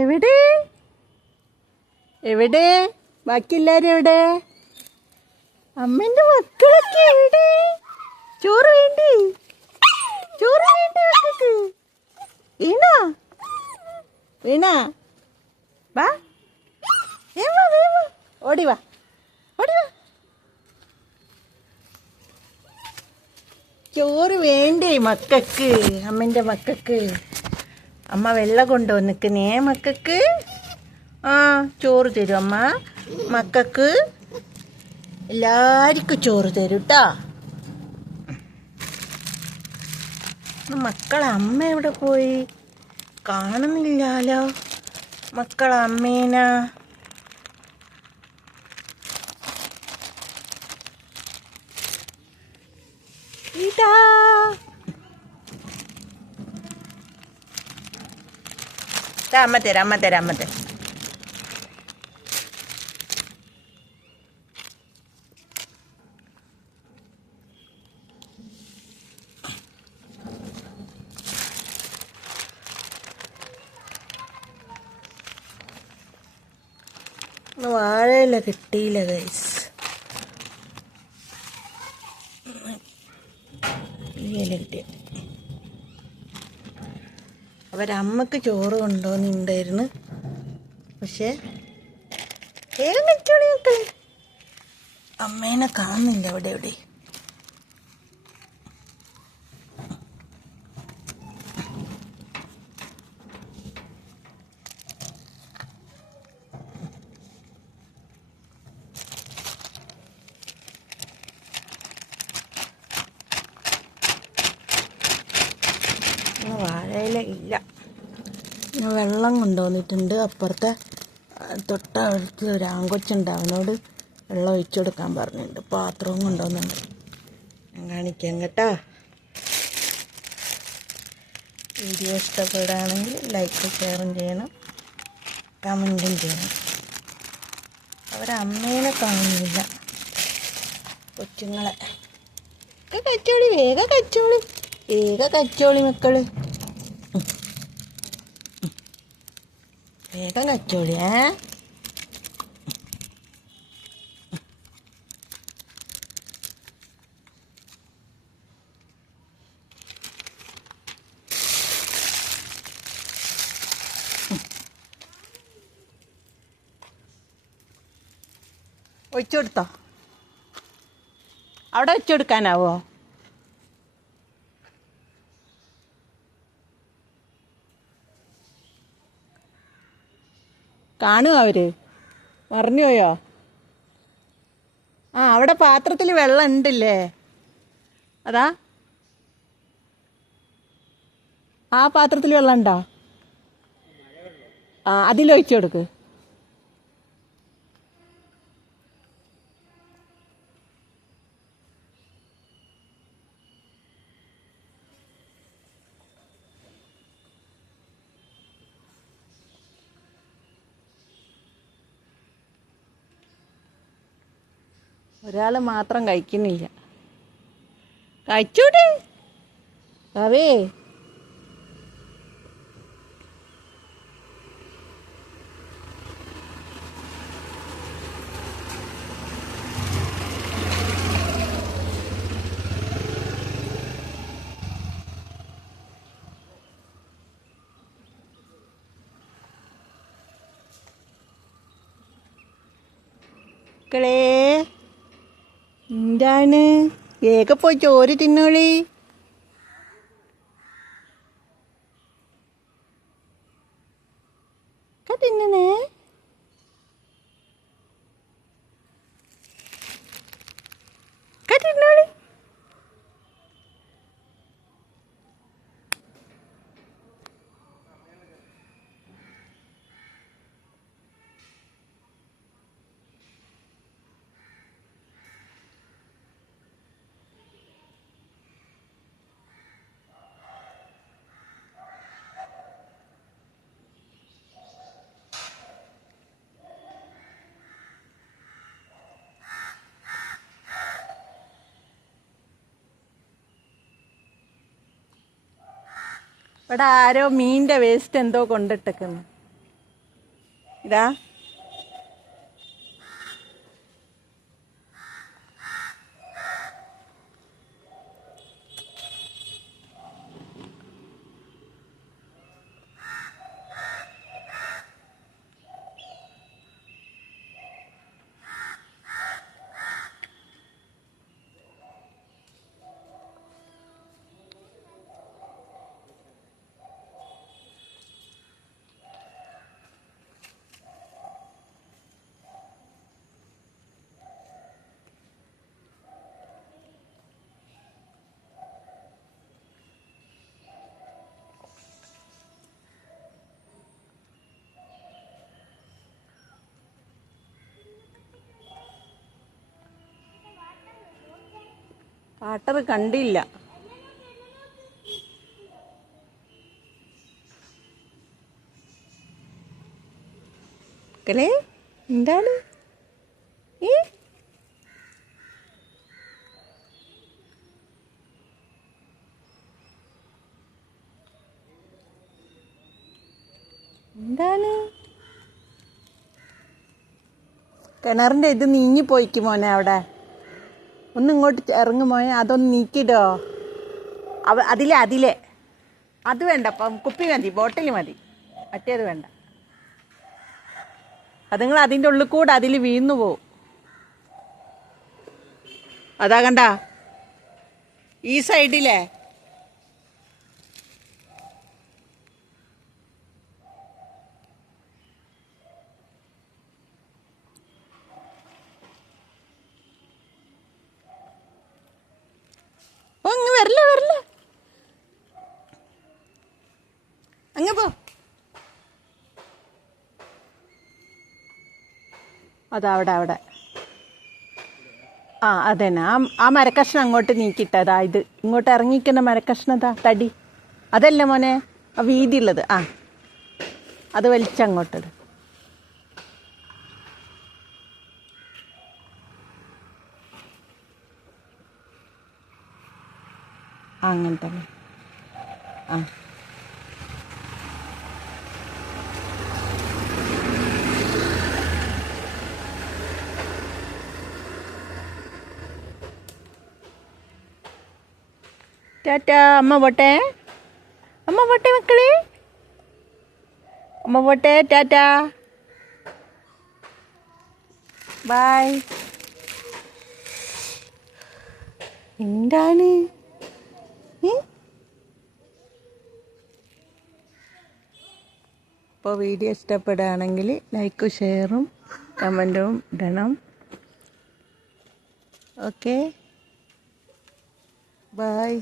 എവിടെ? എവിടെ? ബാക്കി എല്ലാരും എവിടെ? അമ്മന്റെ മക്കളൊക്കെ എവിടെ? ചോറ് വേണ്ടേ? ചോറ് വേണ്ടേ മക്കൾക്ക്? വീണ? വീണ? വാ. വേഗം വാ, ഓടി വാ. ഓടി വാ. ചോറ് വേണ്ടേ മക്കൾക്ക്? അമ്മന്റെ മക്കൾക്ക്? അമ്മ വെള്ളം കൊണ്ടുവന്നിക്കുന്നേ മക്കൾക്ക്? ആ ചോറ് തരും അമ്മ. മക്കൾക്ക് എല്ലാവർക്കും ചോറ് തരും കേട്ടോ മക്കളെ അമ്മ എവിടെ പോയി? കാണുന്നില്ലല്ലോ മക്കളെ അമ്മേനാ ഇതാ ദാ അമ്മ തരാം അമ്മ തരാം അമ്മ തരാം. വാഴയില കിട്ടിയില്ല ഗൈസ് ഇല കിട്ടിയ അവരമ്മക്ക് ചോറ് കൊണ്ടുവന്നിട്ടുണ്ടായിരുന്നു പക്ഷേ വേഗം വെച്ചോളി മക്കളെ. അമ്മേനെ കാണുന്നില്ല അവിടെ എവിടെ. വാഴയില ഇല്ല. വെള്ളം കൊണ്ടുവന്നിട്ടുണ്ട്. അപ്പുറത്തെ തൊട്ടടുത്ത് ഒരു ആങ്കൊച്ചുണ്ട് അവനോട് വെള്ളം ഒഴിച്ചു കൊടുക്കാൻ പറഞ്ഞിട്ടുണ്ട്. പാത്രവും കൊണ്ടുവന്നുണ്ട് ഞാൻ കാണിക്കാം കേട്ടോ. വീഡിയോ ഇഷ്ടപ്പെടുകയാണെങ്കിൽ ലൈക്ക് ഷെയറും ചെയ്യണം. കമന്റും ചെയ്യണം. അവരമ്മേനെ കാണുന്നില്ല. കൊച്ചുങ്ങളെ. കച്ചോളി വേഗ കച്ചോളി. വേഗ കച്ചോളി മക്കൾ. വേഗം കച്ചോളി ഏ ഒഴിച്ചു കൊടുത്തോ അവിടെ വെച്ചു കാണുമോ അവർ? മറിഞ്ഞുപോയോ? ആ അവിടെ പാത്രത്തിൽ വെള്ളം ഉണ്ടല്ലേ? അതാ. ആ പാത്രത്തിൽ വെള്ളം ഉണ്ടോ? ആ അതിലൊഴിച്ചു കൊടുക്ക്. ഒരാൾ മാത്രം കഴിക്കുന്നില്ല. കഴിച്ചൂടെ? അവേ മക്കളേ എന്താണ്? ഏക പോയി ചോറ് തിന്നോളി. തിന്നണേ. ഇവിടെ ആരോ മീന്റെ വേസ്റ്റ് എന്തോ കൊണ്ടിട്ടേക്കുന്നു. ഇതാ. വാട്ടർ കണ്ടില്ല. മക്കളെ എന്താണ്? ഏ? എന്താണ്? കിണറിന്റെ ഇത് നീങ്ങി പോയിക്ക് മോനെ അവിടെ. ഒന്ന് ഇങ്ങോട്ട് ഇറങ്ങു മോനെ അതൊന്ന് നീക്കിടോ അവ അതിലെ അതിലെ. അത് വേണ്ട അപ്പം കുപ്പി മതി ബോട്ടിൽ മതി. മറ്റേത് വേണ്ട. അതുങ്ങൾ അതിന്റെ ഉള്ളിൽ കൂടെ അതിൽ വീണു പോവും. അതാ കണ്ട? ഈ സൈഡിലെ അതാ അവിടെ. ആ അതന്നെ. ആ ആ മരക്കഷ്ണം അങ്ങോട്ട് നീക്കിയിട്ടതാ ഇത്. ഇങ്ങോട്ട് ഇറങ്ങിക്കുന്ന മരക്കഷ്ണതാ തടി. അതല്ല മോനെ? ആ വീതി ഉള്ളത് ആ. അത് വലിച്ചങ്ങോട്ടത് അങ്ങനെ തന്നെ ആ. ടാറ്റ അമ്മ പോട്ടെ. അമ്മ പോട്ടെ മക്കളെ. അമ്മ പോട്ടെ ടാറ്റ. ബായ് എന്താണ്? അപ്പോൾ വീഡിയോ ഇഷ്ടപ്പെടുകയാണെങ്കിൽ ലൈക്കും ഷെയറും കമന്റും ഇടണം. Okay bye